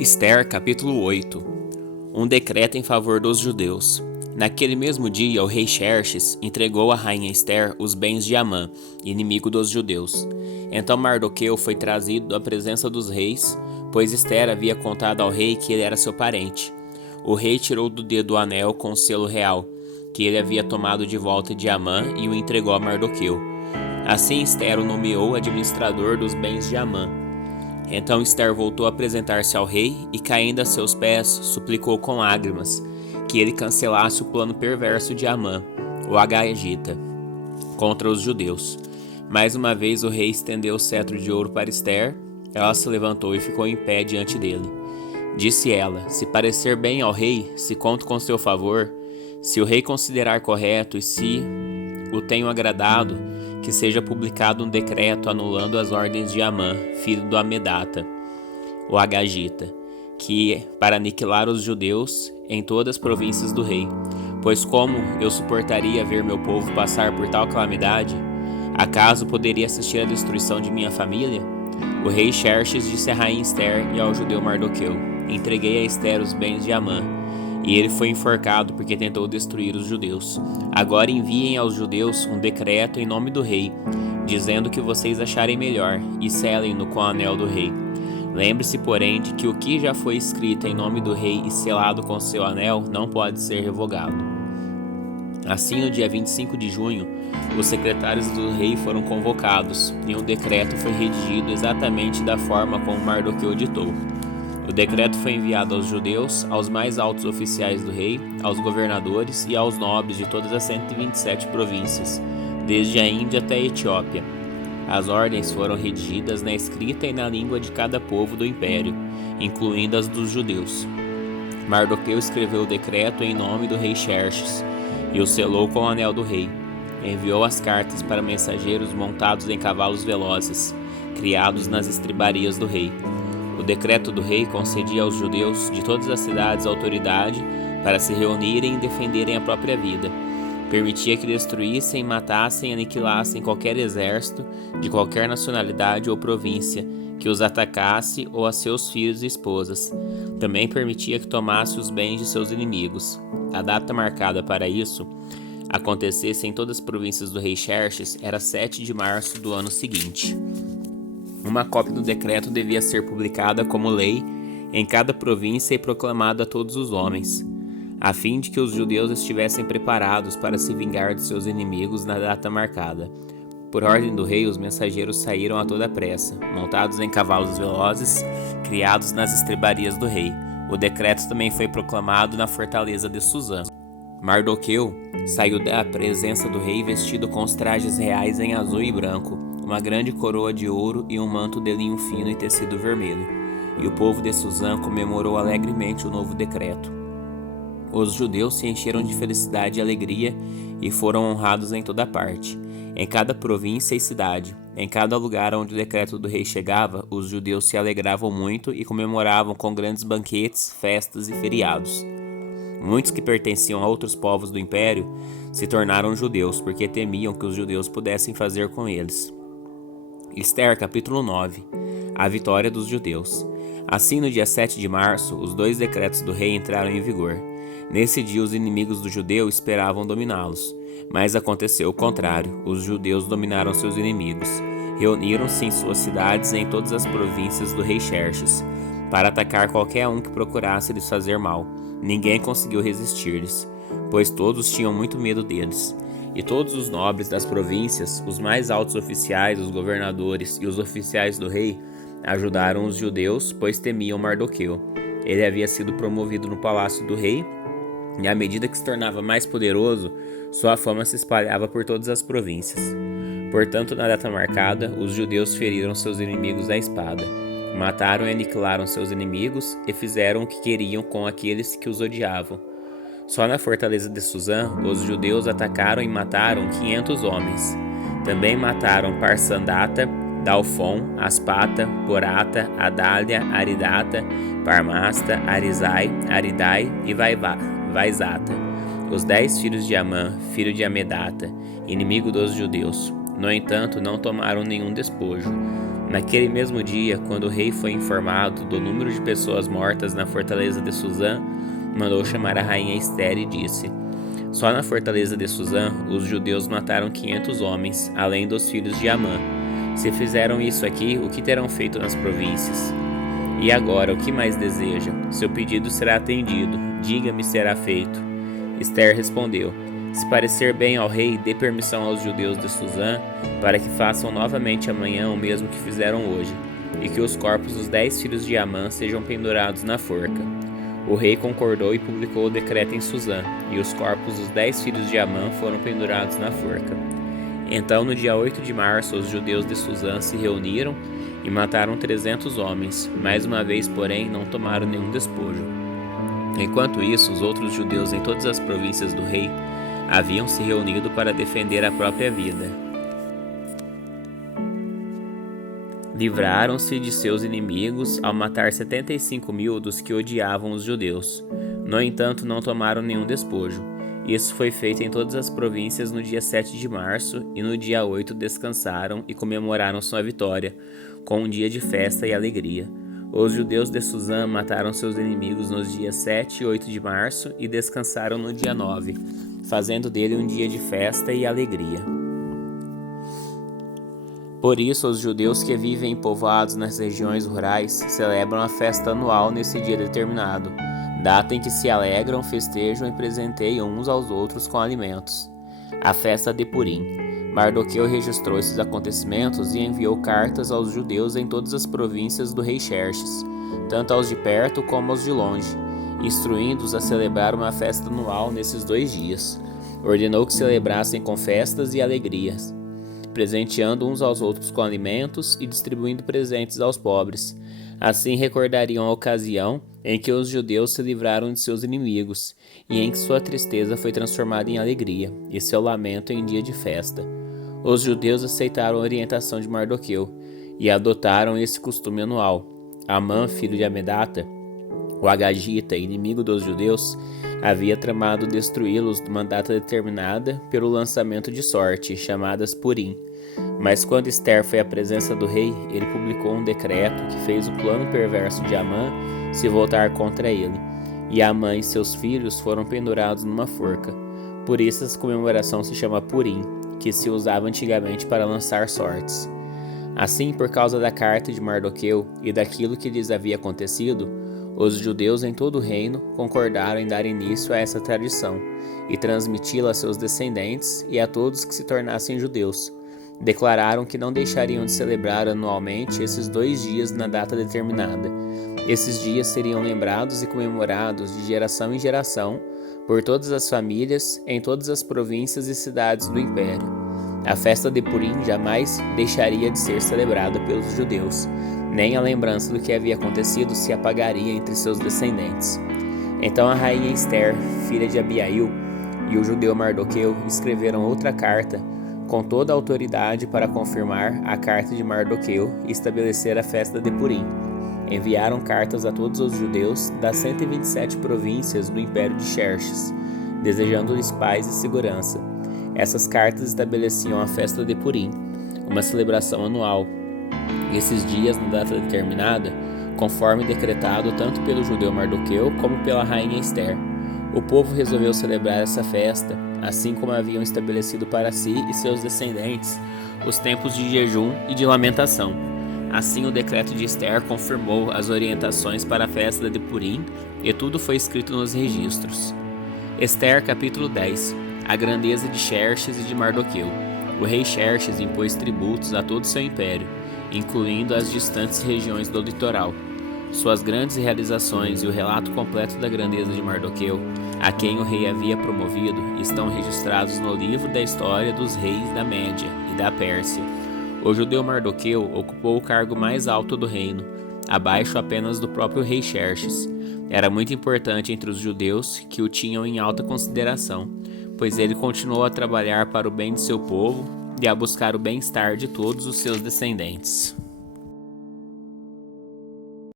Ester, capítulo 8. Um decreto em favor dos judeus. Naquele mesmo dia, o rei Xerxes entregou à rainha Ester os bens de Amã, inimigo dos judeus. Então Mardoqueu foi trazido à presença dos reis, pois Ester havia contado ao rei que ele era seu parente. O rei tirou do dedo o anel com o selo real, que ele havia tomado de volta de Amã, e o entregou a Mardoqueu. Assim Ester o nomeou administrador dos bens de Amã. Então Ester voltou a apresentar-se ao rei e, caindo a seus pés, suplicou com lágrimas que ele cancelasse o plano perverso de Amã, o Agagita, contra os judeus. Mais uma vez o rei estendeu o cetro de ouro para Ester. Ela se levantou e ficou em pé diante dele. Disse ela: se parecer bem ao rei, se conto com seu favor, se o rei considerar correto e se o tenho agradado, que seja publicado um decreto anulando as ordens de Amã, filho do Amedata, o Agagita, que para aniquilar os judeus em todas as províncias do rei. Pois como eu suportaria ver meu povo passar por tal calamidade? Acaso poderia assistir à destruição de minha família? O rei Xerxes disse à rainha Ester e ao judeu Mardoqueu: entreguei a Ester os bens de Amã, e ele foi enforcado porque tentou destruir os judeus. Agora enviem aos judeus um decreto em nome do rei, dizendo o que vocês acharem melhor, e selem-no com o anel do rei. Lembre-se, porém, de que o que já foi escrito em nome do rei e selado com seu anel não pode ser revogado. Assim, no dia 25 de junho, os secretários do rei foram convocados, e um decreto foi redigido exatamente da forma como Mardoqueu ditou. O decreto foi enviado aos judeus, aos mais altos oficiais do rei, aos governadores e aos nobres de todas as 127 províncias, desde a Índia até a Etiópia. As ordens foram redigidas na escrita e na língua de cada povo do império, incluindo as dos judeus. Mardoqueu escreveu o decreto em nome do rei Xerxes e o selou com o anel do rei. Enviou as cartas para mensageiros montados em cavalos velozes, criados nas estribarias do rei. O decreto do rei concedia aos judeus de todas as cidades autoridade para se reunirem e defenderem a própria vida. Permitia que destruíssem, matassem e aniquilassem qualquer exército de qualquer nacionalidade ou província que os atacasse ou a seus filhos e esposas. Também permitia que tomasse os bens de seus inimigos. A data marcada para isso acontecesse em todas as províncias do rei Xerxes era 7 de março do ano seguinte. Uma cópia do decreto devia ser publicada como lei em cada província e proclamada a todos os homens, a fim de que os judeus estivessem preparados para se vingar de seus inimigos na data marcada. Por ordem do rei, os mensageiros saíram a toda pressa, montados em cavalos velozes, criados nas estrebarias do rei. O decreto também foi proclamado na fortaleza de Suzã. Mardoqueu saiu da presença do rei vestido com os trajes reais em azul e branco, uma grande coroa de ouro e um manto de linho fino e tecido vermelho. E o povo de Suzã comemorou alegremente o novo decreto. Os judeus se encheram de felicidade e alegria e foram honrados em toda parte, em cada província e cidade. Em cada lugar onde o decreto do rei chegava, os judeus se alegravam muito e comemoravam com grandes banquetes, festas e feriados. Muitos que pertenciam a outros povos do império se tornaram judeus, porque temiam que os judeus pudessem fazer com eles. Ester, capítulo 9. A vitória dos judeus. Assim, no dia 7 de março, os 2 decretos do rei entraram em vigor. Nesse dia, os inimigos do judeu esperavam dominá-los, mas aconteceu o contrário. Os judeus dominaram seus inimigos. Reuniram-se em suas cidades em todas as províncias do rei Xerxes, para atacar qualquer um que procurasse lhes fazer mal. Ninguém conseguiu resistir-lhes, pois todos tinham muito medo deles. E todos os nobres das províncias, os mais altos oficiais, os governadores e os oficiais do rei, ajudaram os judeus, pois temiam Mardoqueu. Ele havia sido promovido no palácio do rei, e à medida que se tornava mais poderoso, sua fama se espalhava por todas as províncias. Portanto, na data marcada, os judeus feriram seus inimigos à espada. Mataram e aniquilaram seus inimigos e fizeram o que queriam com aqueles que os odiavam. Só na fortaleza de Suzã, os judeus atacaram e mataram 500 homens. Também mataram Parsandata, Dalfon, Aspata, Porata, Adália, Aridata, Parmasta, Arizai, Aridai e Vaizata, os 10 filhos de Amã, filho de Amedata, inimigo dos judeus. No entanto, não tomaram nenhum despojo. Naquele mesmo dia, quando o rei foi informado do número de pessoas mortas na fortaleza de Suzã, mandou chamar a rainha Ester e disse: Só na fortaleza de Suzã, os judeus mataram 500 homens, além dos filhos de Amã. Se fizeram isso aqui, o que terão feito nas províncias? E agora, o que mais deseja? Seu pedido será atendido, diga-me será feito. Ester respondeu: Se parecer bem ao rei, dê permissão aos judeus de Suzã, para que façam novamente amanhã o mesmo que fizeram hoje, e que os corpos dos 10 filhos de Amã sejam pendurados na forca. O rei concordou e publicou o decreto em Suzã, e os corpos dos 10 filhos de Amã foram pendurados na forca. Então, no dia 8 de março, os judeus de Suzã se reuniram e mataram 300 homens. Mais uma vez, porém, não tomaram nenhum despojo. Enquanto isso, os outros judeus em todas as províncias do rei haviam se reunido para defender a própria vida. Livraram-se de seus inimigos ao matar 75.000 dos que odiavam os judeus. No entanto, não tomaram nenhum despojo. Isso foi feito em todas as províncias no dia 7 de março, e no dia 8 descansaram e comemoraram sua vitória, com um dia de festa e alegria. Os judeus de Suzã mataram seus inimigos nos dias 7 e 8 de março e descansaram no dia 9, fazendo dele um dia de festa e alegria. Por isso, os judeus que vivem em povoados nas regiões rurais celebram a festa anual nesse dia determinado, data em que se alegram, festejam e presenteiam uns aos outros com alimentos. A festa de Purim. Mardoqueu registrou esses acontecimentos e enviou cartas aos judeus em todas as províncias do rei Xerxes, tanto aos de perto como aos de longe, instruindo-os a celebrar uma festa anual nesses 2 dias. Ordenou que celebrassem com festas e alegrias, presenteando uns aos outros com alimentos e distribuindo presentes aos pobres. Assim recordariam a ocasião em que os judeus se livraram de seus inimigos, e em que sua tristeza foi transformada em alegria, e seu lamento em dia de festa. Os judeus aceitaram a orientação de Mardoqueu, e adotaram esse costume anual. Amã, filho de Amedata, o Agagita, inimigo dos judeus, havia tramado destruí-los numa data determinada pelo lançamento de sorte, chamadas Purim. Mas quando Ester foi à presença do rei, ele publicou um decreto que fez o plano perverso de Amã se voltar contra ele, e Amã e seus filhos foram pendurados numa forca. Por isso essa comemoração se chama Purim, que se usava antigamente para lançar sortes. Assim, por causa da carta de Mardoqueu e daquilo que lhes havia acontecido, os judeus em todo o reino concordaram em dar início a essa tradição e transmiti-la a seus descendentes e a todos que se tornassem judeus. Declararam que não deixariam de celebrar anualmente esses 2 dias na data determinada. Esses dias seriam lembrados e comemorados de geração em geração por todas as famílias em todas as províncias e cidades do império. A festa de Purim jamais deixaria de ser celebrada pelos judeus, nem a lembrança do que havia acontecido se apagaria entre seus descendentes. Então a rainha Ester, filha de Abiail, e o judeu Mardoqueu escreveram outra carta com toda a autoridade para confirmar a carta de Mardoqueu e estabelecer a festa de Purim. Enviaram cartas a todos os judeus das 127 províncias do império de Xerxes, desejando-lhes paz e segurança. Essas cartas estabeleciam a festa de Purim, uma celebração anual. Esses dias, na data determinada, conforme decretado tanto pelo judeu Mardoqueu como pela rainha Ester. O povo resolveu celebrar essa festa, assim como haviam estabelecido para si e seus descendentes os tempos de jejum e de lamentação. Assim, o decreto de Ester confirmou as orientações para a festa de Purim, e tudo foi escrito nos registros. Ester, capítulo 10. A grandeza de Xerxes e de Mardoqueu. O rei Xerxes impôs tributos a todo seu império, incluindo as distantes regiões do litoral. Suas grandes realizações e o relato completo da grandeza de Mardoqueu, a quem o rei havia promovido, estão registrados no livro da história dos reis da Média e da Pérsia. O judeu Mardoqueu ocupou o cargo mais alto do reino, abaixo apenas do próprio rei Xerxes. Era muito importante entre os judeus, que o tinham em alta consideração, pois ele continuou a trabalhar para o bem de seu povo e a buscar o bem-estar de todos os seus descendentes.